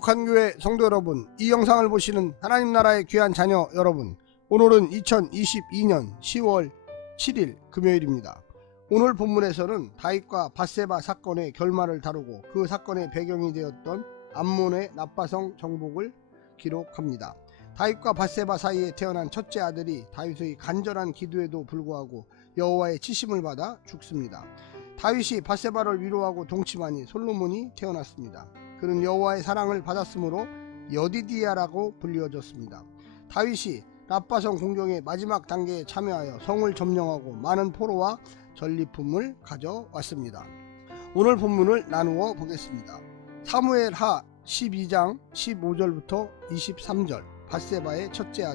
행복한 교회 성도 여러분, 이 영상을 보시는 하나님 나라의 귀한 자녀 여러분, 오늘은 2022년 10월 7일 금요일입니다. 오늘 본문에서는 다윗과 밧세바 사건의 결말을 다루고 그 사건의 배경이 되었던 암몬의 납바성 정복을 기록합니다. 다윗과 밧세바 사이에 태어난 첫째 아들이 다윗의 간절한 기도에도 불구하고 여호와의 치심을 받아 죽습니다. 다윗이 밧세바를 위로하고 동침하니 솔로몬이 태어났습니다. 그는 여호와의 사랑을 받았으므로 여디디야라고 불리워졌습니다. 다윗이 납바성 공격의 마지막 단계에 참여하여 성을 점령하고 많은 포로와 전리품을 가져왔습니다. 오늘 본문을 나누어 보겠습니다. 사무엘하 12장 15절부터 23절, 밧세바의 첫째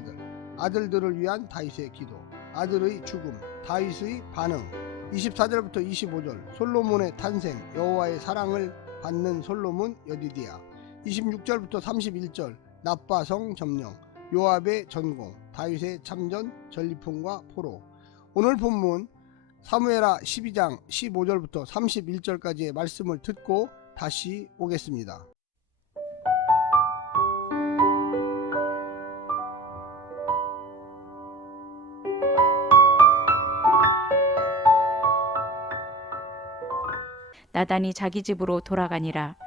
아들들을 위한 다윗의 기도, 아들의 죽음, 다윗의 반응, 24절부터 25절, 솔로몬의 탄생, 여호와의 사랑을 받는 솔로몬 여디디야, 26절부터 31절, 납바성 점령, 요압의 전공, 다윗의 참전, 전리품과 포로. 오늘 본문 사무엘하 12장 15절부터 31절까지의 말씀을 듣고 다시 오겠습니다. 나단이 자기 집으로 돌아가니라.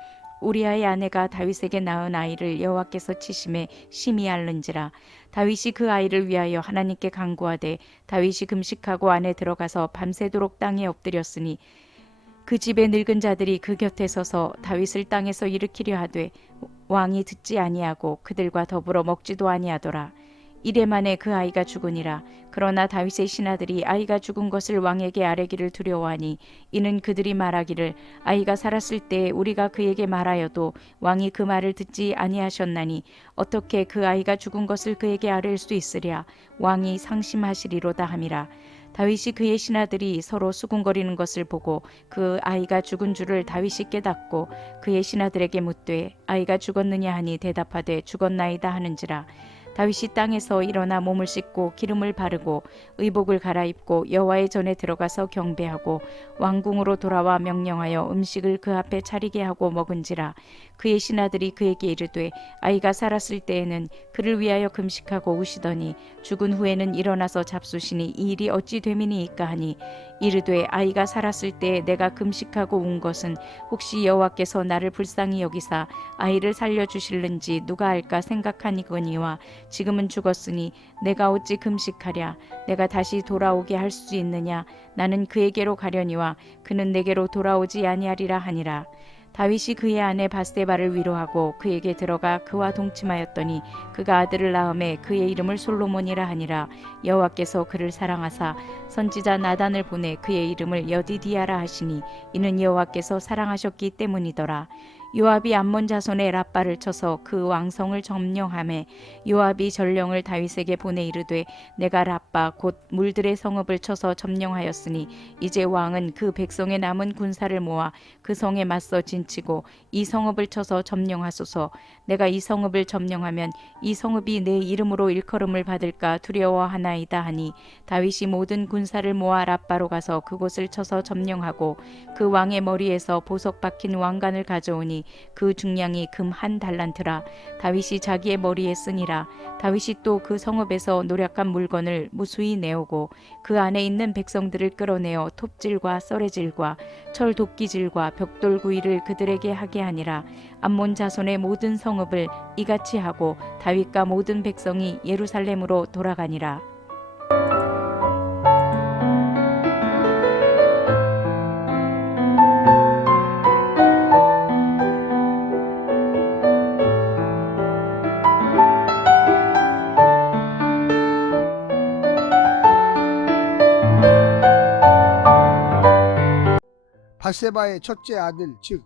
우리아의 아내가 다윗에게 낳은 아이를 여호와께서 치심에 심히 앓는지라. 다윗이 그 아이를 위하여 하나님께 간구하되 다윗이 금식하고 안에 들어가서 밤새도록 땅에 엎드렸으니 그 집의 늙은 자들이 그 곁에 서서 다윗을 땅에서 일으키려 하되 왕이 듣지 아니하고 그들과 더불어 먹지도 아니하더라. 이래 만에 그 아이가 죽으니라. 그러나 다윗의 신하들이 아이가 죽은 것을 왕에게 아뢰기를 두려워하니 이는 그들이 말하기를 아이가 살았을 때 우리가 그에게 말하여도 왕이 그 말을 듣지 아니하셨나니 어떻게 그 아이가 죽은 것을 그에게 아뢰일 수 있으랴. 왕이 상심하시리로다 함이라. 다윗이 그의 신하들이 서로 수군거리는 것을 보고 그 아이가 죽은 줄을 다윗이 깨닫고 그의 신하들에게 묻되 아이가 죽었느냐 하니 대답하되 죽었나이다 하는지라. 다윗이 땅에서 일어나 몸을 씻고 기름을 바르고 의복을 갈아입고 여호와의 전에 들어가서 경배하고 왕궁으로 돌아와 명령하여 음식을 그 앞에 차리게 하고 먹은지라. 그의 신하들이 그에게 이르되 아이가 살았을 때에는 그를 위하여 금식하고 우시더니 죽은 후에는 일어나서 잡수시니 이 일이 어찌 됨이니이까 하니 이르되 아이가 살았을 때 내가 금식하고 운 것은 혹시 여호와께서 나를 불쌍히 여기사 아이를 살려주실는지 누가 알까 생각하니거니와 지금은 죽었으니 내가 어찌 금식하랴. 내가 다시 돌아오게 할 수 있느냐. 나는 그에게로 가려니와 그는 내게로 돌아오지 아니하리라 하니라. 다윗이 그의 아내 밧세바를 위로하고 그에게 들어가 그와 동침하였더니 그가 아들을 낳음에 그의 이름을 솔로몬이라 하니라. 여호와께서 그를 사랑하사 선지자 나단을 보내 그의 이름을 여디디야라 하시니 이는 여호와께서 사랑하셨기 때문이더라. 요압이 암몬 자손의 랍바를 쳐서 그 왕성을 점령하매 요압이 전령을 다윗에게 보내 이르되 내가 랍바 곧 물들의 성읍을 쳐서 점령하였으니 이제 왕은 그 백성의 남은 군사를 모아 그 성에 맞서 진치고 이 성읍을 쳐서 점령하소서. 내가 이 성읍을 점령하면 이 성읍이 내 이름으로 일컬음을 받을까 두려워하나이다 하니 다윗이 모든 군사를 모아 랍바로 가서 그곳을 쳐서 점령하고 그 왕의 머리에서 보석 박힌 왕관을 가져오니 그 중량이 금 1달란트라. 다윗이 자기의 머리에 쓰니라. 다윗이 또 그 성읍에서 노략한 물건을 무수히 내오고 그 안에 있는 백성들을 끌어내어 톱질과 썰레질과 철 도끼질과 벽돌 구이를 그들에게 하게 하니라. 암몬 자손의 모든 성읍을 이같이 하고 다윗과 모든 백성이 예루살렘으로 돌아가니라. 밧세바의 첫째 아들, 즉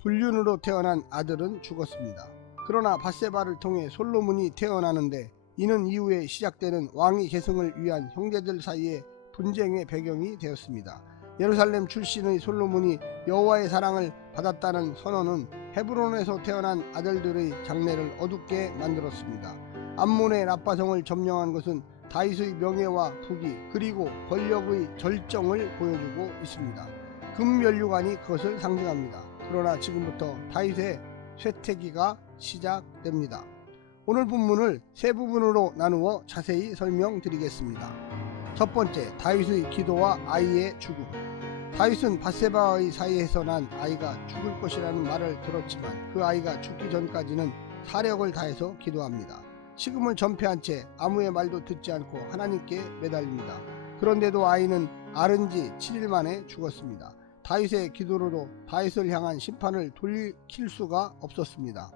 불륜으로 태어난 아들은 죽었습니다. 그러나 밧세바를 통해 솔로몬이 태어나는데 이는 이후에 시작되는 왕위 계승을 위한 형제들 사이의 분쟁의 배경이 되었습니다. 예루살렘 출신의 솔로몬이 여호와의 사랑을 받았다는 선언은 헤브론에서 태어난 아들들의 장래를 어둡게 만들었습니다. 암몬의 랍바성을 점령한 것은 다윗의 명예와 부귀 그리고 권력의 절정을 보여주고 있습니다. 금면류관이 그것을 상징합니다. 그러나 지금부터 다윗의 쇠퇴기가 시작됩니다. 오늘 본문을 세 부분으로 나누어 자세히 설명드리겠습니다. 첫 번째, 다윗의 기도와 아이의 죽음. 다윗은 밧세바와의 사이에서 난 아이가 죽을 것이라는 말을 들었지만 그 아이가 죽기 전까지는 사력을 다해서 기도합니다. 식음을 전폐한 채 아무의 말도 듣지 않고 하나님께 매달립니다. 그런데도 아이는 앓은 지 7일 만에 죽었습니다. 다윗의 기도로도 다윗을 향한 심판을 돌이킬 수가 없었습니다.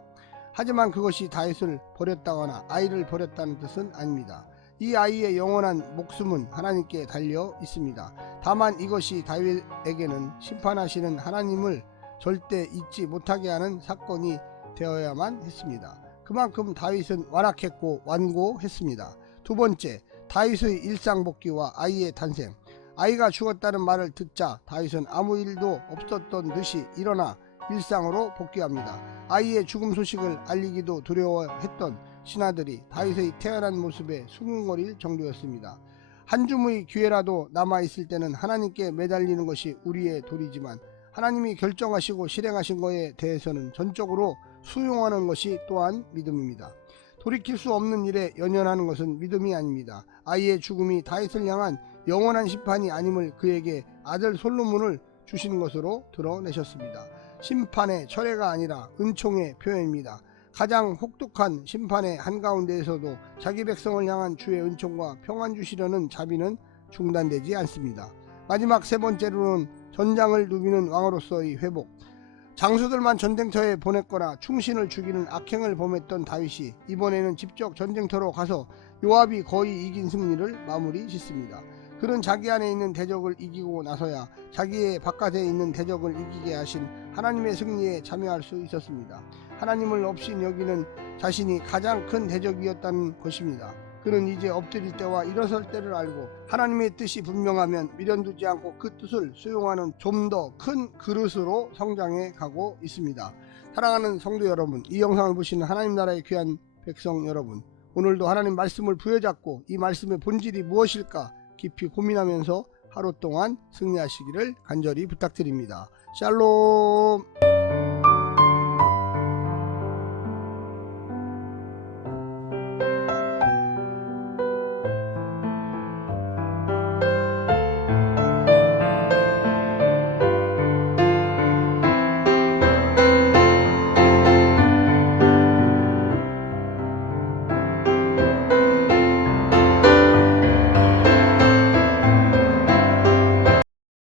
하지만 그것이 다윗을 버렸다거나 아이를 버렸다는 뜻은 아닙니다. 이 아이의 영원한 목숨은 하나님께 달려 있습니다. 다만 이것이 다윗에게는 심판하시는 하나님을 절대 잊지 못하게 하는 사건이 되어야만 했습니다. 그만큼 다윗은 완악했고 완고했습니다. 두 번째, 다윗의 일상복귀와 아이의 탄생. 아이가 죽었다는 말을 듣자 다윗은 아무 일도 없었던 듯이 일어나 일상으로 복귀합니다. 아이의 죽음 소식을 알리기도 두려워했던 신하들이 다윗의 태어난 모습에 수군거릴 정도였습니다. 한 줌의 기회라도 남아있을 때는 하나님께 매달리는 것이 우리의 도리지만 하나님이 결정하시고 실행하신 것에 대해서는 전적으로 수용하는 것이 또한 믿음입니다. 돌이킬 수 없는 일에 연연하는 것은 믿음이 아닙니다. 아이의 죽음이 다윗을 향한 영원한 심판이 아님을 그에게 아들 솔로몬을 주신 것으로 드러내셨습니다. 심판의 철회가 아니라 은총의 표현입니다. 가장 혹독한 심판의 한가운데에서도 자기 백성을 향한 주의 은총과 평안 주시려는 자비는 중단되지 않습니다. 마지막 세 번째로는 전장을 누비는 왕으로서의 회복. 장수들만 전쟁터에 보냈거나 충신을 죽이는 악행을 범했던 다윗이 이번에는 직접 전쟁터로 가서 요압이 거의 이긴 승리를 마무리 짓습니다. 그는 자기 안에 있는 대적을 이기고 나서야 자기의 바깥에 있는 대적을 이기게 하신 하나님의 승리에 참여할 수 있었습니다. 하나님을 없인 여기는 자신이 가장 큰 대적이었다는 것입니다. 그는 이제 엎드릴 때와 일어설 때를 알고 하나님의 뜻이 분명하면 미련두지 않고 그 뜻을 수용하는 좀 더 큰 그릇으로 성장해 가고 있습니다. 사랑하는 성도 여러분, 이 영상을 보시는 하나님 나라의 귀한 백성 여러분, 오늘도 하나님 말씀을 부여잡고 이 말씀의 본질이 무엇일까 깊이 고민하면서 하루 동안 승리하시기를 간절히 부탁드립니다. 샬롬.